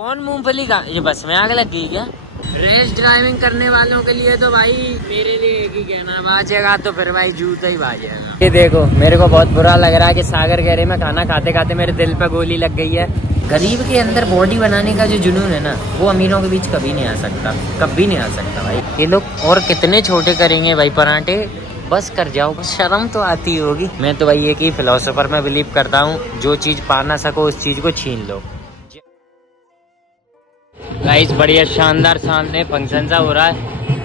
कौन मूंगफली का ये बस में आग लग गई क्या? रेस ड्राइविंग करने वालों के लिए तो भाई मेरे लिए एक ही कहना, बाजेगा तो फिर भाई जूता ही बाजेगा। ये देखो मेरे को बहुत बुरा लग रहा है कि सागर गहरे में खाना खाते खाते मेरे दिल पे गोली लग गई है। गरीब के अंदर बॉडी बनाने का जो जुनून है ना, वो अमीरों के बीच कभी नहीं आ सकता, कभी नहीं आ सकता भाई। ये लोग और कितने छोटे करेंगे भाई पराठे, बस कर जाओ, बस शर्म तो आती होगी। मैं तो भाई एक ही फिलोसोफर में बिलीव करता हूँ, जो चीज पा ना सको उस चीज को छीन लो। गाइस बढ़िया शानदार सामने फंक्शन सा हो रहा है,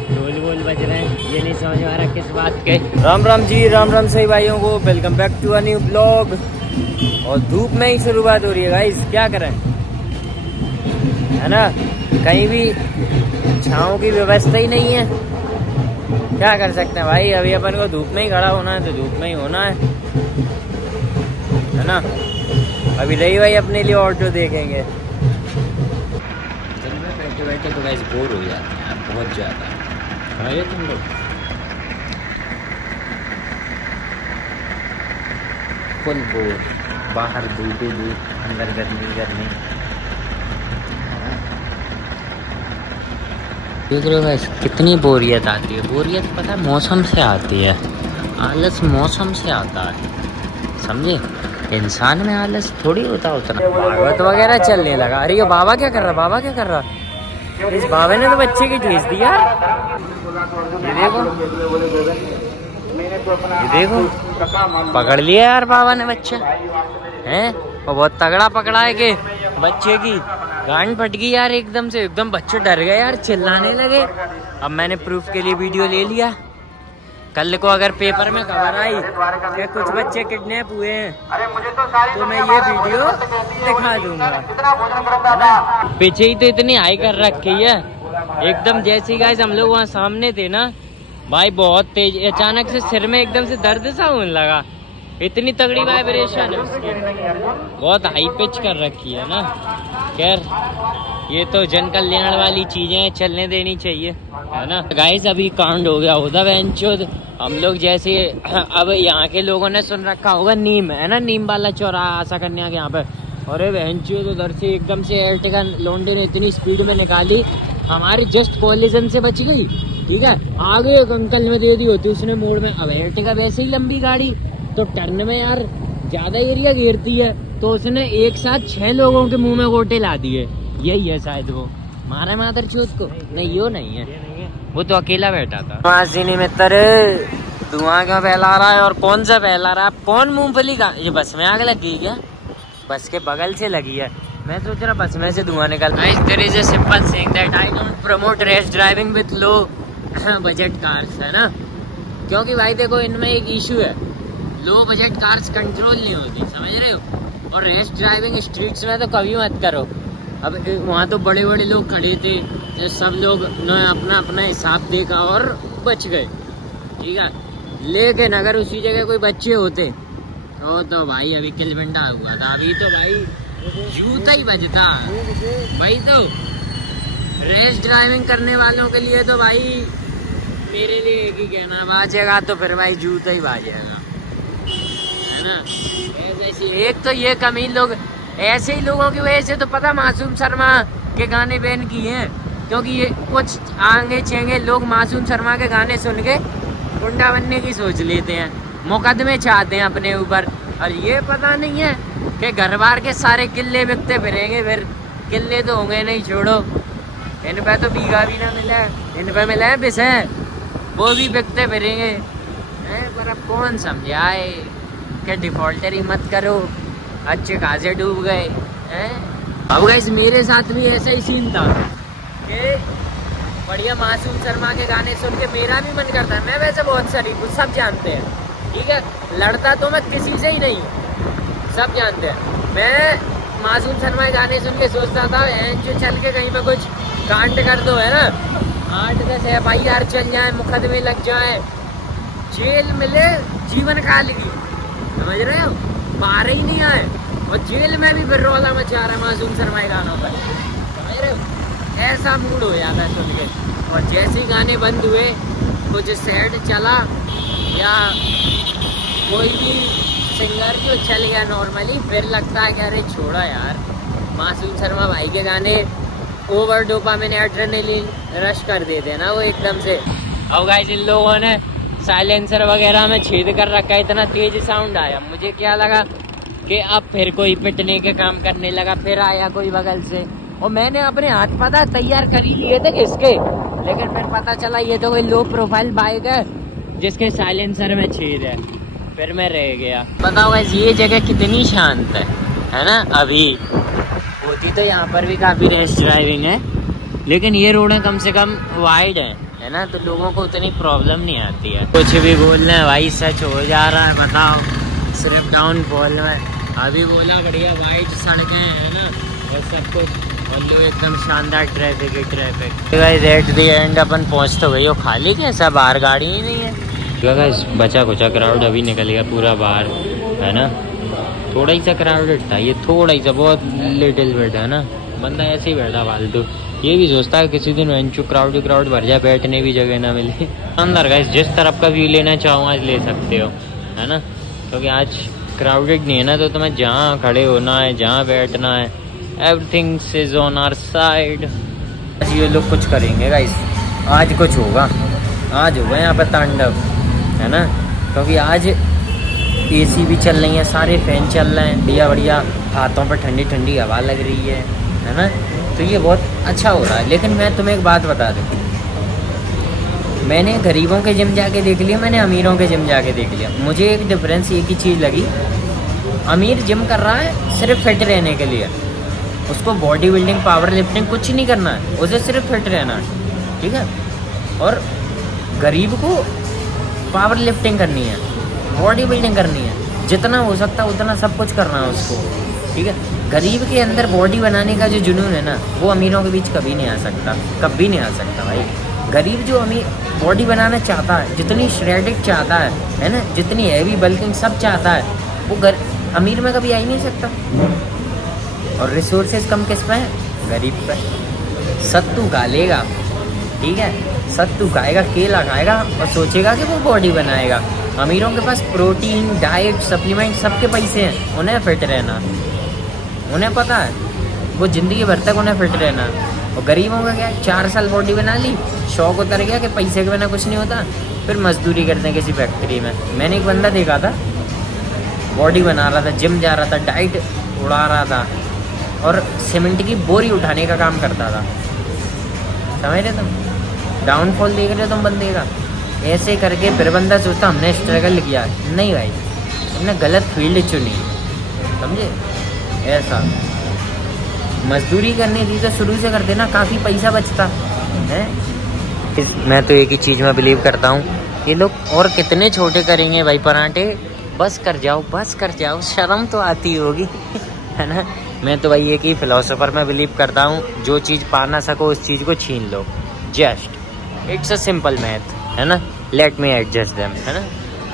ढोल वोल बज रहे हैं, ये नहीं समझ आ रहा किस बात के। राम राम जी, राम राम सही भाइयों को, welcome back to a new blog. और धूप में ही शुरुआत हो रही है गाइस, क्या करें, है ना, कहीं भी छांव की व्यवस्था ही नहीं है, क्या कर सकते हैं भाई। अभी अपन को धूप में ही खड़ा होना है तो धूप में ही होना है ना। अभी रही भाई अपने लिए ऑटो देखेंगे। दिन में बैठे बैठे तो गाइस बोर हो जाते हैं यार, बहुत ज्यादा। आए तुम लोग फुल बोर, बाहर धूप ही धूप, अंदर गर्मी गर्मी। देख रहे हो गाइस कितनी बोरियत आती है। बोरियत पता है मौसम से आती है, आलस मौसम से आता है, समझे। इंसान में आलस थोड़ी होता उतना। भागवत वगैरह चलने लगा। अरे ये बाबा क्या कर रहा, बाबा क्या कर रहा, इस बाबा ने तो बच्चे की ठेस दी यार। ये देखो, ये देखो पकड़ लिया यार बाबा ने बच्चा, हैं, और बहुत तगड़ा पकड़ा है कि बच्चे की गांड फट गई यार एकदम से, एकदम बच्चे डर गए यार, चिल्लाने लगे। अब मैंने प्रूफ के लिए वीडियो ले लिया, कल को अगर पेपर में खबर आई कि कुछ बच्चे किडनैप हुए हैं तो मैं ये वीडियो दिखा दूंगा। पीछे ही तो इतनी हाई कर रखी है एकदम, जैसी गाइस हम लोग वहाँ सामने थे ना भाई, बहुत तेज, अचानक से सिर में एकदम से दर्द सा होने लगा, इतनी तगड़ी वाइब्रेशन है उसकी, बहुत हाई पिच कर रखी है ना। खैर ये तो जन कल्याण वाली चीजें हैं, चलने देनी चाहिए, है ना। गाइस अभी कांड हो गया होता बेंचोद, हम लोग जैसे अब यहाँ के लोगों ने सुन रखा होगा नीम, है ना, नीम वाला चौराहा आशा कन्या के यहाँ पे। अरे बेंचोद उधर से एकदम से एर्टिगा लोंडे ने इतनी स्पीड में निकाली, हमारी जस्ट कोलिजन से बच गई, ठीक है। आगे एक अंकल में दे दी होती उसने मोड़ में। अब एर्टिगा वैसे ही लंबी गाड़ी तो टर्न में यार ज्यादा एरिया घेरती है, तो उसने एक साथ 6 लोगों के मुंह में गोटे ला दिए। यही है शायद वो, मारा मादर चूत को, नहीं वो नहीं है, वो तो अकेला बैठा था। मासीनी मित्र धुआं क्यों फैला रहा है, और कौन सा फैला रहा है, कौन मूंगफली का, ये बस में आग लग गई क्या? बस के बगल से लगी है, मैं सोच रहा बस में से धुआं निकल। There is a simple saying that I don't promote rash driving with low budget cars, है ना, क्योंकि भाई देखो इनमें एक इशू है, लो बजट कार्स कंट्रोल नहीं होती, समझ रहे हो। और रेस ड्राइविंग स्ट्रीट्स में तो कभी मत करो। अब वहाँ तो बड़े बड़े लोग खड़े थे, जो सब लोग ने अपना अपना हिसाब देखा और बच गए, ठीक है। लेकिन अगर उसी जगह कोई बच्चे होते तो भाई अभी किलबिंडा हुआ था, अभी तो भाई जूता ही बजता भाई। तो रेस ड्राइविंग करने वालों के लिए तो भाई मेरे लिए एक ही कहना, बाजेगा तो फिर भाई जूता ही बाजेगा, है ना। एक तो ये कमीन लोग, ऐसे ही लोगों की वजह से तो पता मासूम शर्मा के गाने बैन किए हैं, क्योंकि ये कुछ आगे छेंगे लोग मासूम शर्मा के गाने सुन के गुंडा बनने की सोच लेते हैं, मुकदमे चाहते हैं अपने ऊपर, और ये पता नहीं है कि घर बार के सारे किले बिकते फिरेंगे, फिर किले तो होंगे नहीं, छोड़ो, इन पे तो बीघा भी ना मिला है, इन पे मिला है बिस है, वो भी बिकते फिरेंगे। पर अब कौन समझाए कि डिफॉल्टरी मत करो, अच्छे खासे डूब गए हैं। अब गाइस मेरे साथ भी ऐसा ही सीन था कि बढ़िया मासूम शर्मा के गाने सुन के मेरा भी मन करता है, मैं वैसे बहुत शरीफ हूँ, सब जानते हैं, ठीक है, लड़ता तो मैं किसी से ही नहीं हूँ, सब जानते हैं। मैं मासूम शर्मा के गाने सुन के सोचता था जो चल के कहीं पे कुछ कांड कर दो, है ना, 8-10 FIR चल जाए, मुकदमे लग जाए, जेल मिले जीवन काल की, समझ रहे हो, मारे ही नहीं आए, और जेल में भी फिर रौला मचा रहा है मासूम शर्मा के गानों पर, समझ रहे हो, ऐसा मूड हो जाता है सुन के। और जैसे ही गाने बंद हुए, कुछ सैड चला या कोई भी सिंगर जो चल गया नॉर्मली, फिर लगता है कि अरे छोड़ा यार, मासूम शर्मा भाई के जाने ओवर डोपामिन एड्रेनलिन रश कर देते हैं ना वो एकदम से। अब गाइस इन लोगों ने साइलेंसर वगैरह में छेद कर रखा है, इतना तेज साउंड आया। मुझे क्या लगा कि अब फिर कोई पिटने के काम करने लगा, फिर आया कोई बगल से, और मैंने अपने हाथ पता तैयार कर ही लिए थे किसके, लेकिन फिर पता चला ये तो कोई लो प्रोफाइल बाइक है जिसके साइलेंसर में छेद है। फिर मैं रह गया। बताओ गाइस ये जगह कितनी शांत है ना। अभी होती तो यहाँ पर भी काफी रेस ड्राइविंग है, लेकिन ये रोडें कम से कम वाइड है ना, तो लोगों को उतनी प्रॉब्लम नहीं आती है। कुछ भी बोलना है भाई सच हो जा रहा है। बताओ सिर्फ डाउनफॉल में अभी बोला बढ़िया वाइड सड़कें है ना और सब कुछ, और लोग एकदम शानदार ट्रैफिक ही ट्रैफिक। एट द एंड अपन पहुँच तो गई हो, खाली कैसा बाहर गाड़ी ही नहीं है। बचा कुचा क्राउड अभी निकल गया पूरा बाहर है ना। थोड़ा ही सा क्राउडेड था ये, थोड़ा ही सा, बहुत लिटिल बिट है ना। बंदा ऐसे ही बैठा फालतू, ये भी सोचता है किसी दिन वेंचू क्राउड भर जाए, बैठने भी जगह ना मिले। अंदर गाइस जिस तरफ का व्यू लेना चाहो आज ले सकते हो है ना, क्योंकि आज क्राउडेड नहीं है ना, तो तुम्हें जहाँ खड़े होना है, जहाँ बैठना है, everything is on our side. ये लोग कुछ करेंगे गाइस, आज कुछ होगा, आज होगा यहाँ पर तांडव है ना, क्योंकि आज एसी भी चल रही है, सारे फैन चल रहे हैं, बढ़िया बढ़िया, हाथों पर ठंडी ठंडी हवा लग रही है ना, तो ये बहुत अच्छा हो रहा है। लेकिन मैं तुम्हें एक बात बता दूँ, मैंने गरीबों के जिम जाके देख लिया, मैंने अमीरों के जिम जाके देख लिया। मुझे एक डिफरेंस एक ही चीज़ लगी, अमीर जिम कर रहा है सिर्फ फिट रहने के लिए, उसको बॉडी बिल्डिंग पावर लिफ्टिंग कुछ नहीं करना है, उसे सिर्फ फिट रहना है, ठीक है। और गरीब को पावर लिफ्टिंग करनी है, बॉडी बिल्डिंग करनी है, जितना हो सकता है उतना सब कुछ करना है उसको, ठीक है। गरीब के अंदर बॉडी बनाने का जो जुनून है ना, वो अमीरों के बीच कभी नहीं आ सकता, कभी नहीं आ सकता भाई। गरीब जो अमीर बॉडी बनाना चाहता है, जितनी श्रेडिक चाहता है ना, जितनी हैवी बल्किंग सब चाहता है, वो अमीर में कभी आ ही नहीं सकता। और रिसोर्सेज कम किस पे है? गरीब पे। सत्तू खा लेगा, ठीक है, सत्तू खाएगा, केला खाएगा और सोचेगा कि वो बॉडी बनाएगा। अमीरों के पास प्रोटीन, डाइट, सप्लीमेंट सबके पैसे हैं, उन्हें फिट रहना, उन्हें पता है वो ज़िंदगी भर तक उन्हें फिट रहना। और गरीबों का क्या है, 4 साल बॉडी बना ली, शौक उतर गया कि पैसे के बिना कुछ नहीं होता, फिर मजदूरी करते हैं किसी फैक्ट्री में। मैंने एक बंदा देखा था, बॉडी बना रहा था, जिम जा रहा था, डाइट उड़ा रहा था और सीमेंट की बोरी उठाने का काम करता था। समझ रहे तुम? डाउनफॉल देख रहे हो तुम बंदे का? ऐसे करके फिर बंदा सोचता हमने स्ट्रगल किया। नहीं भाई, तुमने गलत फील्ड चुनी, समझे? ऐसा मजदूरी करनी थी तो शुरू से कर देना, काफ़ी पैसा बचता है। मैं तो एक ही चीज़ में बिलीव करता हूँ, ये लोग और कितने छोटे करेंगे भाई पराठे, बस कर जाओ, बस कर जाओ, शर्म तो आती होगी है ना। मैं तो भाई एक ही फिलोसोफर में बिलीव करता हूँ, जो चीज़ पा ना सको उस चीज़ को छीन लो, just it's a simple math है ना, लेट मी एडजस्ट देम है ना।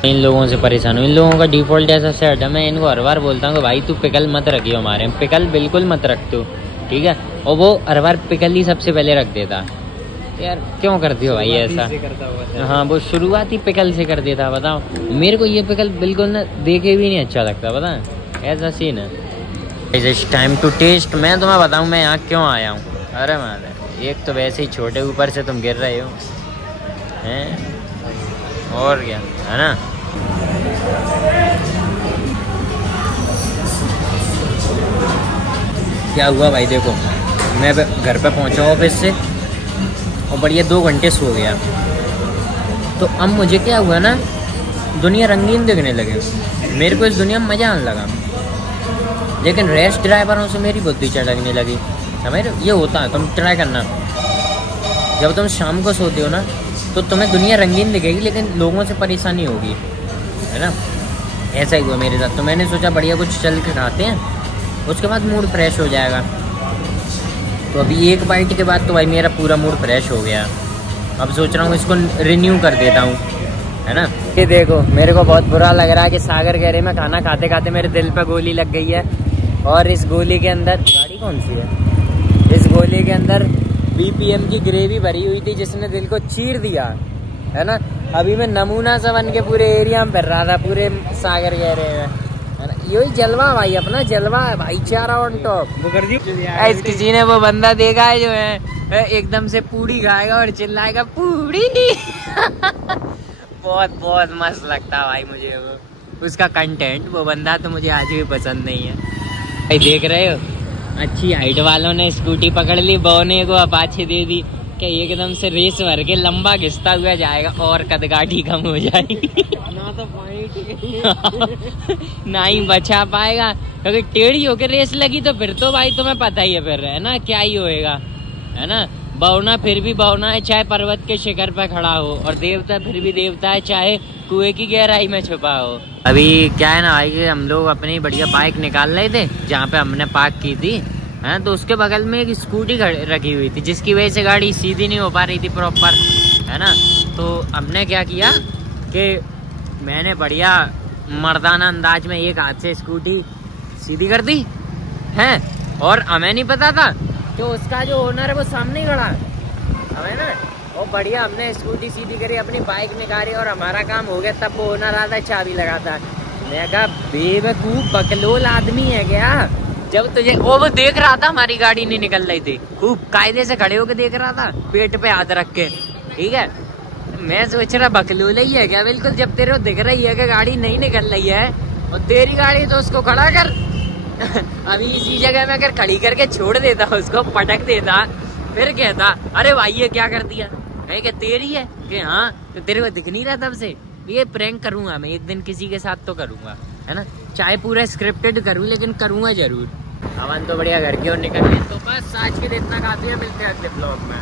इन लोगों से परेशान हूँ, इन लोगों का डिफॉल्ट ऐसा सेट है। मैं इनको हर बार बोलता हूँ कि भाई तू पिकल मत रखियो हमारे, पिकल बिल्कुल मत रख तू, ठीक है। और वो हर बार पिकल ही सबसे पहले रख देता। यार क्यों करती हो भाई ऐसा? हाँ, वो शुरुआत ही पिकल से कर देता। बताओ, मेरे को ये पिकल बिल्कुल ना देखे भी नहीं अच्छा लगता, पता ऐसा सीन है। It's time to test. मैं तुम्हें बताऊँ मैं यहाँ क्यों आया हूँ? अरे मारे, एक तो वैसे ही छोटे, ऊपर से तुम गिर रहे हो हैं, और क्या है ना। क्या हुआ भाई, देखो मैं घर पे पहुंचा ऑफिस से और बढ़िया 2 घंटे सो गया, तो अब मुझे क्या हुआ ना, दुनिया रंगीन दिखने लगे, मेरे को इस दुनिया में मज़ा आने लगा। लेकिन रेस ड्राइवरों से मेरी बुद्धि चढ़ने लगी, समझ रहे? ये होता है, तुम ट्राई करना, जब तुम शाम को सोते हो ना तो तुम्हें दुनिया रंगीन दिखेगी, लेकिन लोगों से परेशानी होगी, है ना। ऐसा ही हुआ मेरे साथ, तो मैंने सोचा बढ़िया कुछ चल के खाते हैं, उसके बाद मूड फ्रेश हो जाएगा। तो अभी एक बाइट के बाद तो भाई मेरा पूरा मूड फ्रेश हो गया। अब सोच रहा हूँ इसको रिन्यू कर देता हूँ, है ना। ये देखो, मेरे को बहुत बुरा लग रहा है कि सागर गहरे में खाना खाते खाते मेरे दिल पर गोली लग गई है, और इस गोली के अंदर, गाड़ी कौन सी है, इस गोली के अंदर BPM की ग्रेवी भरी हुई थी जिसने दिल को चीर दिया, है ना। अभी मैं नमूना सा बन के पूरे एरिया में फिर रहा था, पूरे सागर गहरे में, है ना। यही जलवा भाई, अपना जलवा है भाईचारा ऑन टॉप। वो कर दी किसी ने, वो बंदा देखा है जो है एकदम से पूड़ी खाएगा और चिल्लाएगा पूड़ी। बहुत बहुत मस्त लगता है भाई मुझे वो उसका कंटेंट। वो बंदा तो मुझे आज भी पसंद नहीं है भाई। देख रहे हो अच्छी हाइट वालों ने स्कूटी पकड़ ली, बौने को अपाचे दे दी कि एकदम से रेस भर के लंबा घिसता हुआ जाएगा और कदगाठी कम हो जाएगी। ना तो ना ही बचा पाएगा, क्योंकि टेढ़ी होकर रेस लगी तो फिर तो भाई तुम्हें पता ही है फिर, है ना, क्या ही होएगा, है ना। बौना फिर भी बौना है, चाहे पर्वत के शिखर पर खड़ा हो, और देवता फिर भी देवता है, चाहे कुएं की गहराई में छुपा हो। अभी क्या है ना भाई, हम लोग अपनी बढ़िया बाइक निकाल रहे थे जहाँ पे हमने पार्क की थी, है, तो उसके बगल में एक स्कूटी रखी हुई थी, जिसकी वजह से गाड़ी सीधी नहीं हो पा रही थी प्रॉपर, है ना। तो हमने क्या किया कि मैंने बढ़िया मर्दाना अंदाज में एक हाथ से स्कूटी सीधी कर दी है, और हमें नहीं पता था कि उसका जो ओनर है वो सामने ही खड़ा हमें ना। और बढ़िया हमने स्कूटी सीधी करी, अपनी बाइक निकाली और हमारा काम हो गया। तब वो ओनर आता है चाबी लगाता है। मैं कहा बेवकूफ बकलोल आदमी है क्या, जब तुझे वो देख रहा था हमारी गाड़ी नहीं निकल रही थी, खूब कायदे से खड़े होके देख रहा था, पेट पे हाथ रख के, ठीक है। मैं सोच रहा बकलोल ही है क्या बिल्कुल, जब तेरे को दिख रही है कि गाड़ी नहीं निकल रही है और तेरी गाड़ी, तो उसको खड़ा कर। अभी इसी जगह में अगर खड़ी करके छोड़ देता, उसको पटक देता, फिर कहता अरे भाई ये क्या कर दिया है, कि तेरी है कि हाँ, तो तेरे को दिख नहीं रहा तब से। ये प्रैंक करूंगा मैं एक दिन, किसी के साथ तो करूंगा, है ना, चाहे पूरा स्क्रिप्टेड करूं लेकिन करूंगा जरूर। हवन तो बढ़िया घर की ओर निकल गए। तो बस आज के लिए इतना काफी है, मिलते हैं अगले ब्लॉग में।